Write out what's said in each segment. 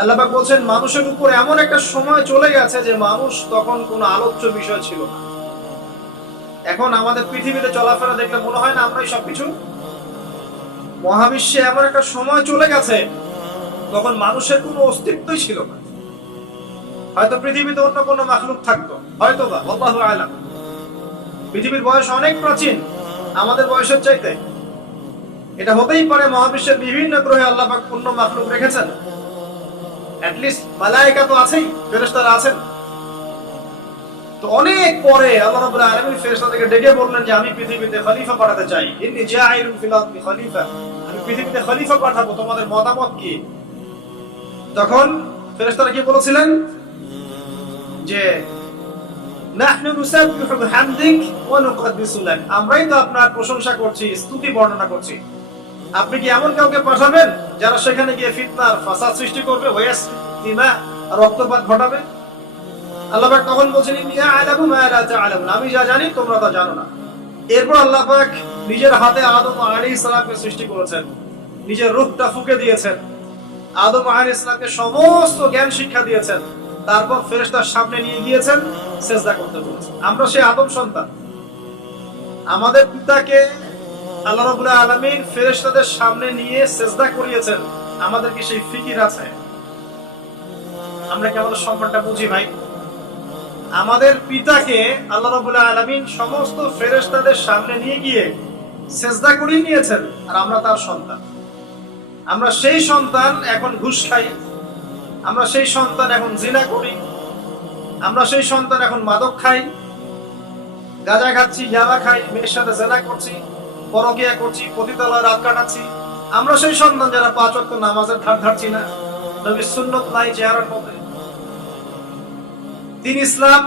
আল্লাহ পাক বলছেন মানুষের উপর এমন একটা সময় চলে গেছে যে মানুষ তখন কোনো আলোচ্য বিষয় ছিল না। এখন আমাদের পৃথিবীতে চলাফেরা দেখলে মনে হয় না আমরাই সবকিছু। মহাবিশ্বে এমন একটা সময় চলে গেছে তখন মানুষের কোনো অস্তিত্বই ছিল না। হয়তো পৃথিবীতে অন্য কোনো মাখলুক থাকতো, হয়তো বা, আল্লাহু আ'লাম। পৃথিবীর বয়স অনেক প্রাচীন আমাদের বয়সের চাইতে। এটা হতেই পারে মহাবিশ্বের বিভিন্ন গ্রহে আল্লাহ পাক অন্য মাখলুক রেখেছেন। অ্যাটলিস্ট মালায়েকা তো আছেই, ফেরেশতারা আছেন। তো অনেক পরে আল্লাহ রাব্বুল আলামিন ফেরেশতাদেরকে ডেকে বললেন যে আমি পৃথিবীতে খলিফা পাঠাতে চাই। ইন্নী জাইলুন ফিল আরদি খলিফা, আমি পৃথিবীতে খলিফা পাঠাবো, তোমাদের মতামত কি? তখন ফেরেশতারা কি বলেছিলেন যে নাহনু নুসাব্বিহু বিহামদিক ওয়া নুকদ্দিসু লাক, আমরাই তো আপনার প্রশংসা করছি, স্তুতি বর্ণনা করছি। আপনি কি এমন কাউকে পাঠাবেন যারা সেখানে গিয়ে ফিতনার ফাসাদ সৃষ্টি করবে, ওয়াসতিমা রক্তপাত ঘটাবে? আল্লাহ পাক তখন বলছেন ইন্নী আ'লামু মা লা তা'লামুন, আমি যা জানি তোমরা তা জানো না। এরপর আল্লাহ পাক নিজের হাতে আদম আলাইহিস সালামকে সৃষ্টি করেছেন, নিজের রূহটা ফুঁকে দিয়েছেন, আদম আলাইহিস সালামকে সমস্ত জ্ঞান শিক্ষা দিয়েছেন, তারপর ফেরেশতার সামনে নিয়ে গিয়েছেন, সিজদা করতে বলেছেন। আমরা সেই আদম সন্তান। আমাদের পিতাকে আল্লাহ রাব্বুল আলামিন ফেরেশতাদের সামনে নিয়ে সিজদা করিয়েছেন। আমাদের কি সেই ফিকির আছে? আমরা কি আমাদের সম্মানটা বুঝি ভাই? আমাদের পিতাকে আল্লাহ রাব্বুল আলামিন সমস্ত ফেরেশতাদের সামনে নিয়ে গিয়ে সিজদা করিয়ে নিয়েছেন, আর আমরা তার সন্তান। আমরা সেই সন্তান এখন ঘুষ খাই, আমরা সেই সন্তান এখন জিনা করি, আমরা সেই সন্তান এখন মাদক খাই, গাঁজা খাচ্ছি, ইয়াবা খাই, মেয়ের সাথে জিনা করছি, পরকিয়া করছি, পতিতালয়ে রাত কাটাচ্ছি। আমরা সেই সন্তান যারা 5 ওয়াক্ত নামাজের ধার ধারছি না, নবীর সুন্নাত নাই চেহারার মধ্যে। দ্বীন ইসলাম,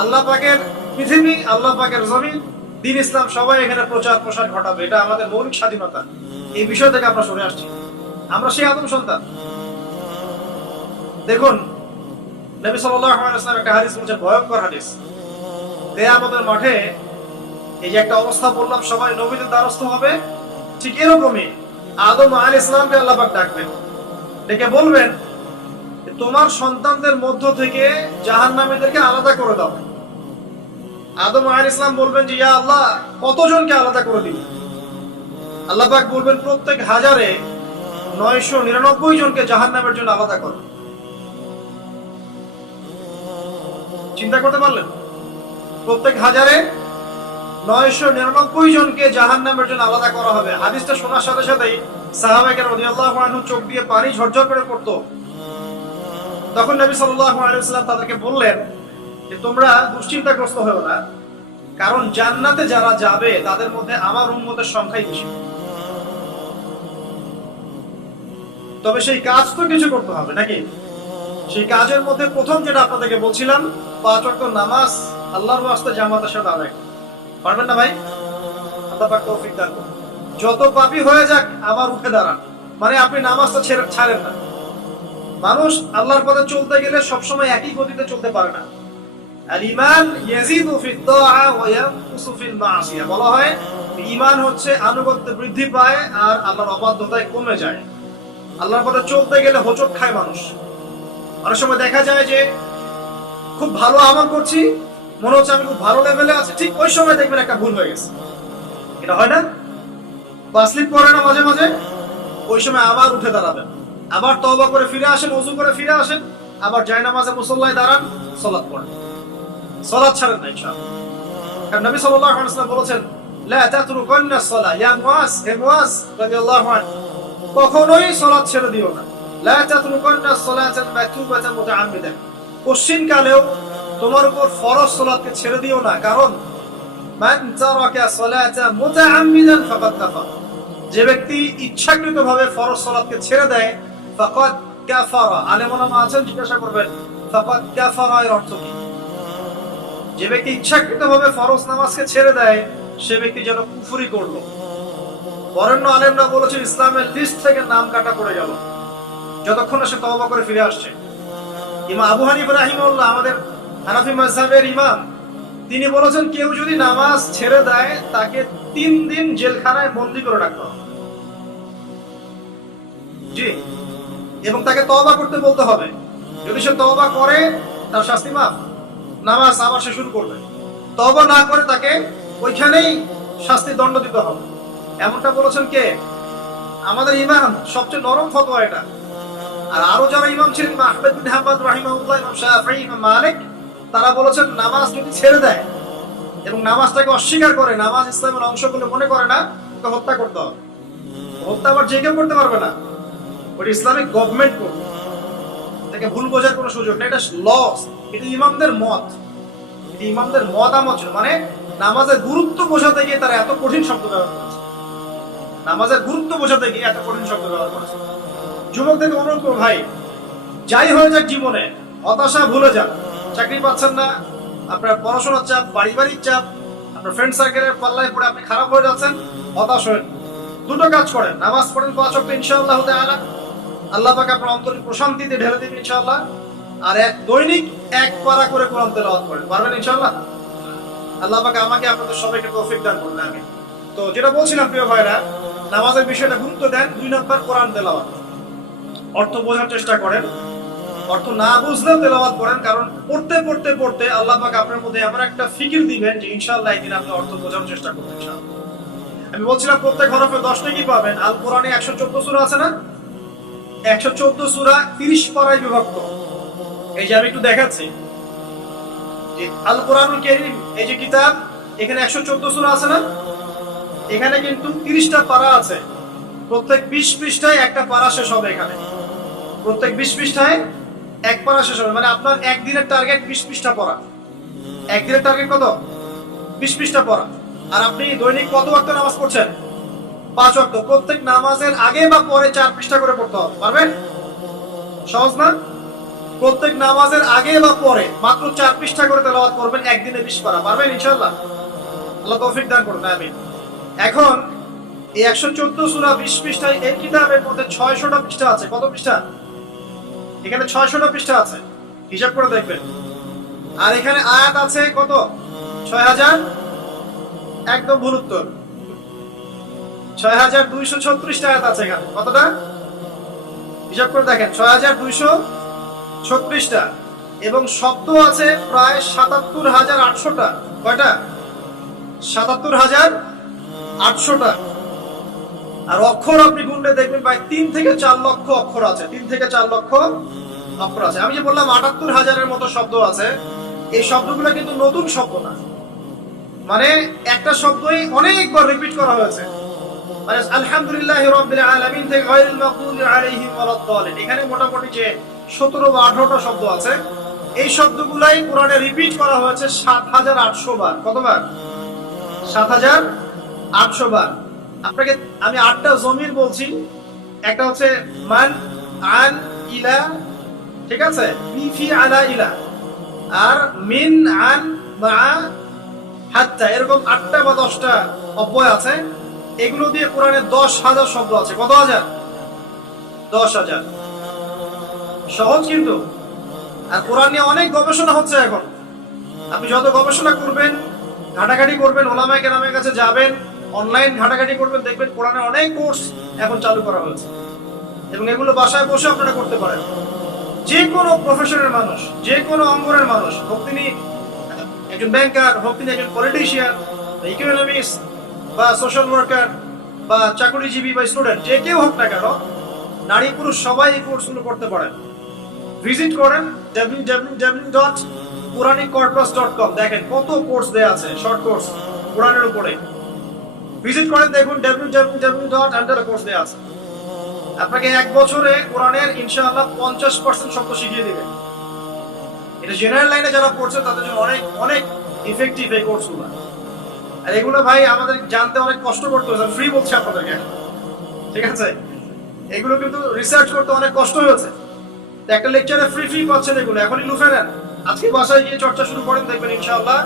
আল্লাহ পাকের পৃথিবী, আল্লাহ পাকের জমিন, দ্বীন ইসলাম সবাই এখানে প্রচার প্রসার ঘটাবে, এটা আমাদের মৌলিক স্বাধীনতা। এই বিষয় থেকে আমরা সরে আসছি। আমরা সেই আদম সন্তান। দেখুন নবী সাল্লাল্লাহু আলাইহি ওয়াসাল্লাম একটা হাদিস বলছেন, ভয়ঙ্কর হাদিস। কিয়ামতের মাঠে এই যে একটা অবস্থা বললাম সবাই নবীদের দ্বারস্থ হবে, ঠিক এরকমই আদম আলাইহিস সালামকে আল্লাহ পাক ডাকবেন, ডেকে বলবেন তোমার সন্তানদের মধ্য থেকে জাহান্নামীদেরকে আলাদা করে দাও। আদম আলাইহিস সালাম বলবেন যে ইয়া আল্লাহ, কতজনকে আলাদা করে দিই? আল্লাহ পাক বলবেন প্রত্যেক হাজারে 999 জনকে জাহান্নামের জন্য আলাদা করো। চিন্তা করতে পারলেন? প্রত্যেক হাজারে 999 জনকে জাহান্নামের জন্য আলাদা করা হবে। হাদিসটা শোনার সাথে সাথেই সাহাবায়ে কেরাম রাদিয়াল্লাহু আনহু চোখ দিয়ে পানি ঝরঝর করে পড়তো। তখন নবী সাল্লাল্লাহু আলাইহি ওয়াসাল্লাম তাদেরকে বললেন যে তোমরা দুশ্চিন্তাগ্রস্ত হও না, কারণ জান্নাতে যারা যাবে তাদের মধ্যে আমার উম্মতের সংখ্যাই বেশি। তবে সেই কাজ তো কিছু করতে হবে নাকি? সেই কাজের মধ্যে প্রথম যেটা আপনাদেরকে বলছিলাম, 5 ওয়াক্ত নামাজ আল্লাহর ওয়াস্তে জামাতের সাথে আদায় করুন। পারবেন না ভাই? আল্লাহ পাক তৌফিক দান করুন। যত পাপী হয়ে যাক আবার উঠে দাঁড়ান, মানে আপনি নামাজটা ছাড়েন না। মানুষ আল্লাহর পথে চলতে গেলে সবসময় একই গতিতে চলতে পারে না। আল ঈমান ইয়াজিদু ফিত তাআ ওয়া ইয়ানকুসু ফিল মাসিয়া, বলা হয় ঈমান হচ্ছে আনুগত্যে বৃদ্ধি পায় আর আল্লাহর অবাধ্যতায় কমে যায়। আল্লাহর পথে চলতে গেলে হোঁচট খায় মানুষ। অনেক সময় দেখা যায় যে খুব ভালো আমল করছি, মনে হচ্ছে আমি খুব ভালো লেভেলে আছি, ঠিক ওই সময় দেখবেন একটা ভুল হয়ে গেছে। এটা হয় না? বা স্লিপ করে না মাঝে মাঝে? ওই সময় আবার উঠে দাঁড়াবেন, আবার তওবা করে ফিরে আসেন, ওযু করে ফিরে আসেন, আবার জায়নামাজে মুসল্লায় দাঁড়ান, সালাত পড়েন। সালাত ছাড়েন না ইনশাআল্লাহ। কারণ নবী সাল্লাল্লাহু আলাইহি ওয়াসাল্লাম বলেছেন লা তাতরুকান্না সালাহ, ইয়া মুআজ, হে মুআজ রাদিয়াল্লাহু আনহু, কখনোই সালাত ছেড়ে দিও না। লা তাতরুকান্না সালাতান মাকতুবাতান মুতাআম্মিদান, কোশ্চিন কালেও তোমার উপর ফরজ সালাতকে ছেড়ে দিও না, কারণ মান তারাকা সালাতা মুতাআম্মিদান ফাকাদ কাফার, যে ব্যক্তি ইচ্ছাকৃতভাবে ফরজ সালাতকে ছেড়ে দেয়, ফাকাদ কাফারা। আলেম ওলামা আছেন, জিজ্ঞাসা করবেন ফাকাদ কাফারা এর অর্থ কি? যে ব্যক্তি ইচ্ছাকৃতভাবে ফরজ নামাজকে ছেড়ে দেয় সে ব্যক্তি যেন কুফরি করলো। বরেণ্য আলেমরা বলেছেন ইসলামের লিস্ট থেকে নাম কাটা পড়ে গেল, যতক্ষণ সে তওবা করে ফিরে আসছে। ইমাম আবু হানিফা রাহিমাহুল্লাহ, আমাদের হানাফি মাযহাবের ইমাম, তিনি বলেছেন কেউ যদি নামাজ ছেড়ে দেয় তাকে 3 দিন জেলখানায় বন্দী করে রাখতে হবে। জি, এবং তাকে তওবা করতে বলতে হবে। যদি সে তওবা করে তার শাস্তি মাফ, নামাজ আবার সে শুরু করবে। তওবা না করে তাকে ওইখানেই শাস্তি দণ্ড দিতে হবে। এমনটা বলেছেন কে? আমাদের ইমাম, সবচেয়ে নরম ফতোয়া এটা। আর আরো যারা ইমাম ছিলেন, ইমাম আহমদ বিন হাম্বল রাহিমাহুল্লাহ, ইমাম শাফিঈ, ইমাম মালিক, তারা বলেছেন নামাজ যদি ছেড়ে দেয় এবং নামাজটাকে অস্বীকার করে, নামাজ ইসলামের অংশ বলে মনে করে না, তাকে হত্যা করতে হবে। হত্যা আবার যে কেউ করতে পারবে না, ওটা ইসলামিক গভর্নমেন্ট করবে। তাকে ভুল বোঝার কোনো সুযোগ নেই, এটা লস। এটা ইমামদের মত, এটা ইমামদের মতামত ছিল। মানে নামাজের গুরুত্ব বোঝাতে গিয়ে তারা এত কঠিন শব্দ ব্যবহার করেছে, নামাজের গুরুত্ব বোঝাতে গিয়ে এত কঠিন শব্দ ব্যবহার করেছে। যুবকদেরকে অনুরোধ করবো, ভাই যাই হয়ে যাক জীবনে, হতাশা ভুলে যান। চাকরি পাচ্ছেন না, আপনার পড়াশোনার চাপ, পারিবারিক চাপ, আপনার ফ্রেন্ড সার্কেলের পাল্লায় পড়ে আপনি খারাপ হয়ে যাচ্ছেন, হতাশ হয়ে দুটো কাজ করেন। নামাজ পড়েন 5 ওয়াক্ত, ইনশাআল্লাহ তাআলা আল্লাহ পাক আপনার অন্তরে প্রশান্তিতে ঢেলে দিবেন ইনশাআল্লাহ। আর দৈনিক 1 পারা করে কোরআন তেলাওয়াত করেন, পারবেন ইনশাআল্লাহ? আল্লাহ পাক আমাকে আপনাদের সবাইকে তৌফিক দান করুন, আমিন। তো যেটা বলছিলাম প্রিয় ভাইরা, নামাজের বিষয়টা গুরুত্ব দেন। 2 নম্বর কোরআন তেলাওয়াত, অর্থ বোঝার চেষ্টা করেন। অর্থ না বুঝলেও তেলাওয়াত করেন, কারণ পড়তে পড়তে পড়তে আল্লাহ পাক আপনার মধ্যে এমন একটা ফিকির দিবেন যে ইনশাআল্লাহ একদিন আপনি অর্থ বোঝার চেষ্টা করবেন ইনশাআল্লাহ। আমি বলছিলাম প্রত্যেক হরফে 10 নেকি পাবেন। আল কোরআনে 114 সূরা আছে না? 114 সূরা 30 পারায় বিভক্ত। এই যে আমি একটু দেখাচ্ছি যে আল কোরআনুল কারীম, এই যে কিতাব, এখানে 114 সূরা আছে না? এখানে কিন্তু 30টা পারা আছে। প্রত্যেক 20 পৃষ্ঠায় একটা পারা শেষ হবে। এখানে প্রত্যেক 20 পৃষ্ঠায় এক পারা শেষ হবে। মানে আপনার একদিনের টার্গেট 20 পৃষ্ঠা পড়া। একদিনের টার্গেট কত? 20 পৃষ্ঠা পড়া। আর আপনি দৈনিক কত ওয়াক্ত নামাজ পড়ছেন? 5 ওয়াক্ত। প্রত্যেক নামাজের আগে বা পরে 4 পৃষ্ঠা করে পড়তে হবে, পারবেন? সহজ না? প্রত্যেক নামাজের আগে বা পরে মাত্র 4 পৃষ্ঠা করে তেলাওয়াত করবেন, একদিনে 20 পারা, পারবেন ইনশাআল্লাহ? আল্লাহ তৌফিক দান করুন, আমিন। এখন এই 114 সূরা 20 পৃষ্ঠায়, এই কিতাবের মধ্যে 600টা পৃষ্ঠা আছে। কত পৃষ্ঠা? এখানে 600টা পৃষ্ঠা আছে, হিসাব করে দেখবেন। আর এখানে আয়াত আছে কত? 6000, একদম ভুল উত্তর। 6236টা আয়াত আছে এখানে। কতটা? হিসাব করে দেখেন, 6236টা। এবং শব্দ আছে প্রায় 77800টা। কয়টা? 77800টা। আর অক্ষর আপনি গুনলে দেখবেন প্রায় 3 থেকে 4 লক্ষ অক্ষর আছে। 3 থেকে 4 লক্ষ অক্ষর আছে। আমি যে বললাম 78000-এর মতো শব্দ আছে, এই শব্দগুলো কিন্তু নতুন শব্দ না। মানে একটা শব্দই অনেকবার রিপিট করা হয়েছে। মানে আলহামদুলিল্লাহি রাব্বিল আলামিন থেকে গায়রুল মাগদুবি আলাইহিম ওয়ালাদ-দালিন, এখানে মোটামুটি যে 17 বা 18টা শব্দ আছে, এই শব্দগুলাই কোরআনে রিপিট করা হয়েছে 7800 বার। কতবার? 7800 বার। আপনাকে আমি 8টা জমির বলছি। একটা হচ্ছে মান, আন, ইলা, ঠিক আছে, বি, ফি, আলা, ইলা। আর মিন, আন, মা, হাত্তা, এরকম 8টা বা 10টা অব্যয় আছে। এগুলো দিয়ে কোরআনে 10,000 শব্দ আছে। কত হাজার? 10,000। সহজ কিন্তু। আর কোরআন নিয়ে অনেক গবেষণা হচ্ছে এখন। আপনি যত গবেষণা করবেন, ঘাটাঘাটি করবেন, ওলামায়ে কেরামের কাছে যাবেন, অনলাইন ঘাটাঘাটি করবেন, দেখবেন কোরআনের অনেক কোর্স এখন চালু করা হয়েছে। এবং এগুলো বাসায় বসে আপনারা করতে পারেন। যে কোনো প্রফেশনের মানুষ, যে কোনো অঙ্গনের মানুষ, হোক তিনি একজন ব্যাংকার, হোক তিনি একজন পলিটিশিয়ান, ইকোনমিক্স বা সোশ্যাল ওয়ার্কার বা চাকরিজীবী বা স্টুডেন্ট, যে কেউ হোক না কেন, নারী পুরুষ সবাই এই কোর্সগুলো করতে পারেন। ভিজিট করেন www.quraniccorpus.com, দেখেন কত কোর্স দেয়া আছে, শর্ট কোর্স কোরআনের উপরে। ভিজিট করেন, দেখুন www.course দেয়া আছে। আপনাকে 1 বছরে কোরআনের ইনশাআল্লাহ 50% শব্দ শিখিয়ে দিবে। এটা জেনারেল লাইনে যারা পড়ছে তাদের জন্য অনেক অনেক ইফেক্টিভ এই কোর্সগুলো। আর এগুলো ভাই আমাদের জানতে অনেক কষ্ট করতে হয়েছে, ফ্রি বলছি আপনাদেরকে, ঠিক আছে? এগুলো কিন্তু রিসার্চ করতে অনেক কষ্ট হয়েছে। একটা লেকচারে ফ্রি পাচ্ছেন এগুলো, এখনই লুফে নেন। আজকে বাসায় গিয়ে চর্চা শুরু করেন, দেখবেন ইনশাআল্লাহ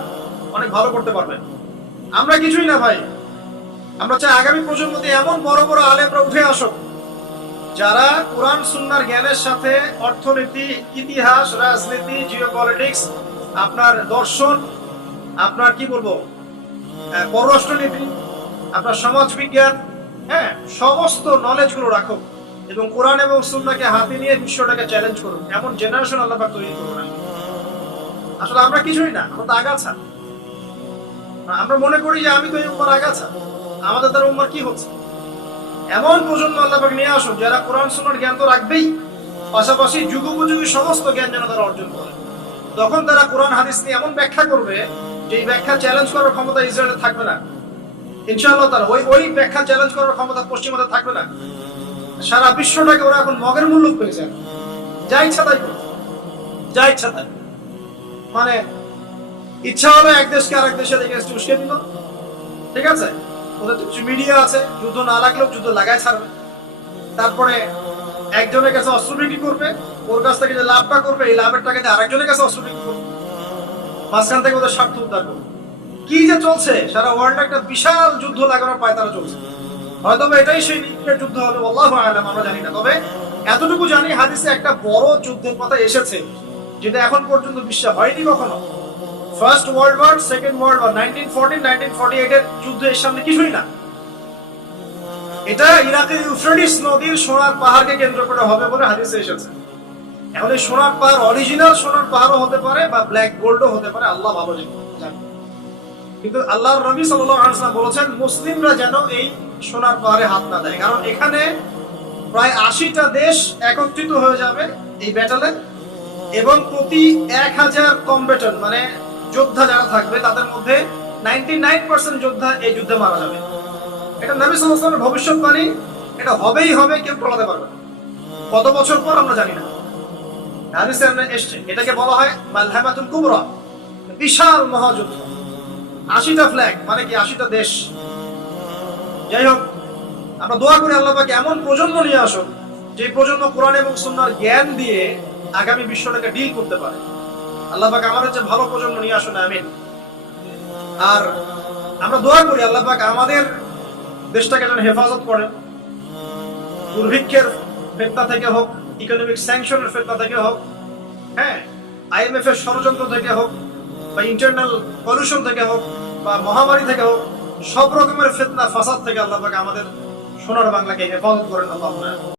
অনেক ভালো করতে পারবেন। আমরা কিছুই না ভাই, আমরা চাই আগামী প্রজন্মতে এমন বড় বড় আলেমরা উঠে আসুক, যারা কোরআন সুন্নাহর জ্ঞানের সাথে অর্থনীতি, ইতিহাস, রাজনীতি, জিওপলিটিক্স, আপনার দর্শন, আপনার কি বলবো, পররাষ্ট্রনীতি, আপনার সমাজ বিজ্ঞান, হ্যাঁ, সমস্ত নলেজগুলো রাখুক। এবং কোরআন এবং সুন্নাহকে হাতে নিয়ে বিশ্বটাকে চ্যালেঞ্জ করুন, এমন জেনারেশন আল্লাহ পাক তৈরি করুন। আসলে আমরা কিছুই না, আমরা তো আগাছা। আমরা মনে করি যে আমি তো এই উম্মার আগাছা, আমাদের দ্বারা উম্মার কি হচ্ছে। এমন প্রজন্ম আল্লাহ পাক নিয়ে আসুন যারা কোরআন সুন্নাহর জ্ঞান তো রাখবেই, পাশাপাশি যুগোপযোগী সমস্ত জ্ঞান যেন তারা অর্জন করে। তখন তারা কোরআন হাদিস নিয়ে এমন ব্যাখ্যা করবে যে এই ব্যাখ্যা চ্যালেঞ্জ করার ক্ষমতা ইসরায়েলের থাকবে না ইনশাআল্লাহ তাআলা। ওই ব্যাখ্যা চ্যালেঞ্জ করার ক্ষমতা পশ্চিমাদের থাকবে না। সারা বিশ্বটাকে ওরা এখন মগের মূল্য পেয়েছে, যা ইচ্ছা তাই করছে, যা ইচ্ছা তাই। মানে ইচ্ছা হলো এক দেশকে আরেক দেশের এগেইনস্ট উস্কে দিল, ঠিক আছে, ওদের তো কিছু মিডিয়া আছে, যুদ্ধ না লাগলেও যুদ্ধ লাগায় ছাড়বে। তারপরে একজনের কাছে অস্ত্র বিক্রি করবে, ওর কাছ থেকে যে লাভটা করবে এই লাভের টাকাতে আরেকজনের কাছে অস্ত্র বিক্রি করবে, মাঝখান থেকে ওদের স্বার্থ উদ্ধার করবে। কি যে চলছে, সারা ওয়ার্ল্ডে একটা বিশাল যুদ্ধ লাগানোর পায় তারা চলছে। হয়তো এটাই সেই নিউক্লিয়ার যুদ্ধ হবে, আল্লাহু আ'লাম, আমরা জানি না। তবে এতটুকু জানি হাদিসে একটা বড় যুদ্ধের কথা এসেছে, যেটা এখন পর্যন্ত বিশ্বে হয়নি কখনো। First world war, second world war, 1914-1948 এর যুদ্ধ এর সামনে কিছুই না। এটা ইরাকের ইউফ্রেটিস নদীর সোনার পাহাড়কে কেন্দ্র করে হবে বলে হাদিসে এসেছে। এখন এই সোনার পাহাড় অরিজিনাল সোনার পাহাড়ও হতে পারে বা ব্ল্যাক গোল্ডও হতে পারে, আল্লাহ ভালো জানে। কিন্তু আল্লাহর নবী সাল্লাল্লাহু আলাইহি ওয়াসাল্লাম বলেছেন মুসলিমরা যেন এই সোনার পাহাড়ে হাত না দেয়, কারণ এখানে প্রায় 80টা দেশ একত্রিত হয়ে যাবে এই ব্যাটলে, এবং প্রতি 1000 কমব্যাটন মানে যোদ্ধা যারা থাকবে তাদের মধ্যে 99% যোদ্ধা এই যুদ্ধে মারা যাবে। এটা নবী সাল্লাল্লাহু আলাইহি ওয়াসাল্লামের ভবিষ্যৎবাণী, এটা হবেই হবে, কেউ টলাতে পারবে না। কত বছর পর আমরা জানি না, হাদিসে এসেছে। এটাকে বলা হয় মালহামাতুল কুবরা, বিশাল মহাযুদ্ধ। 80টা ফ্ল্যাগ মানে কি 80টা দেশ। যাই হোক, আমরা দোয়া করি আল্লাহ পাক এমন প্রজন্ম নিয়ে আসুন যে প্রজন্ম কোরআন এবং সুন্নাহর জ্ঞান দিয়ে আগামী বিশ্বটাকে ডিল করতে পারে। আল্লাহ পাক আমাদের যে ভালো প্রজন্ম নিয়ে আসুন, আমিন। আর আমরা দোয়া করি আল্লাহ পাক আমাদের দেশটাকে যেন হেফাজত করেন, দুর্ভিক্ষের ফিতনা থেকে হোক, ইকোনমিক স্যাংশনের ফিতনা থেকে হোক, হ্যাঁ, আইএমএফ এর ষড়যন্ত্র থেকে হোক, বা ইন্টারনাল পলিউশন থেকে হোক, বা মহামারী থেকে হোক, সব রকমের ফিতনা ফাসাদ থেকে আল্লাহ পাক আমাদের সোনার বাংলাকে হেফাজত করেন আল্লাহ।